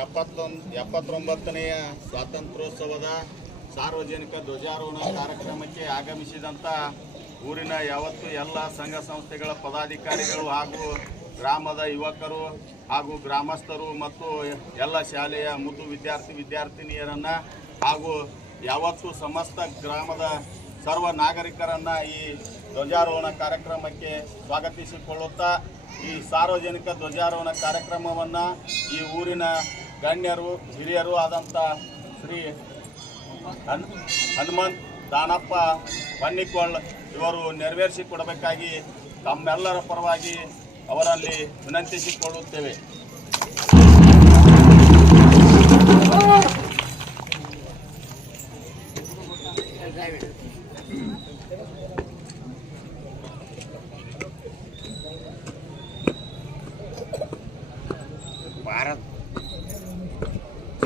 ಎಪ್ಪತ್ತೊಂದು, ಎಪ್ಪತ್ತೊಂಬತ್ತನೆಯ ಸ್ವಾತಂತ್ರ್ಯೋತ್ಸವದ ಸಾರ್ವಜನಿಕ ಧ್ವಜಾರೋಹಣ ಕಾರ್ಯಕ್ರಮಕ್ಕೆ ಆಗಮಿಸಿದಂಥ ಊರಿನ ಯಾವತ್ತು ಎಲ್ಲ ಸಂಘ ಸಂಸ್ಥೆಗಳ ಪದಾಧಿಕಾರಿಗಳು ಹಾಗೂ ಗ್ರಾಮದ ಯುವಕರು ಹಾಗೂ ಗ್ರಾಮಸ್ಥರು ಮತ್ತು ಎಲ್ಲ ಶಾಲೆಯ ಮುದ್ದು ವಿದ್ಯಾರ್ಥಿ ವಿದ್ಯಾರ್ಥಿನಿಯರನ್ನು ಹಾಗೂ ಯಾವತ್ತು ಸಮಸ್ತ ಗ್ರಾಮದ ಸರ್ವ ನಾಗರಿಕರನ್ನ ಈ ಧ್ವಜಾರೋಹಣ ಕಾರ್ಯಕ್ರಮಕ್ಕೆ ಸ್ವಾಗತಿಸಿಕೊಳ್ಳುತ್ತಾ ಈ ಸಾರ್ವಜನಿಕ ಧ್ವಜಾರೋಹಣ ಕಾರ್ಯಕ್ರಮವನ್ನು ಈ ಊರಿನ ಗಣ್ಯರು, ಹಿರಿಯರು ಆದಂಥ ಶ್ರೀ ಹನ್, ಹನುಮಂತ್ ದಾನಪ್ಪ ಬನ್ನಿಕೋಳ್ ಇವರು ನೆರವೇರಿಸಿ ಕೊಡಬೇಕಾಗಿ ತಮ್ಮೆಲ್ಲರ ಪರವಾಗಿ ಅವರಲ್ಲಿ ವಿನಂತಿಸಿಕೊಳ್ಳುತ್ತೇವೆ.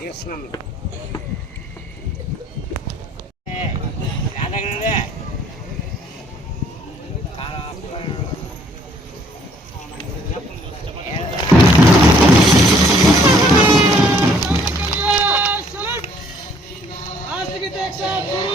చేస్తున్నాం Thanks,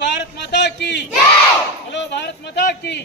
भारत माता की बोलो भारत माता की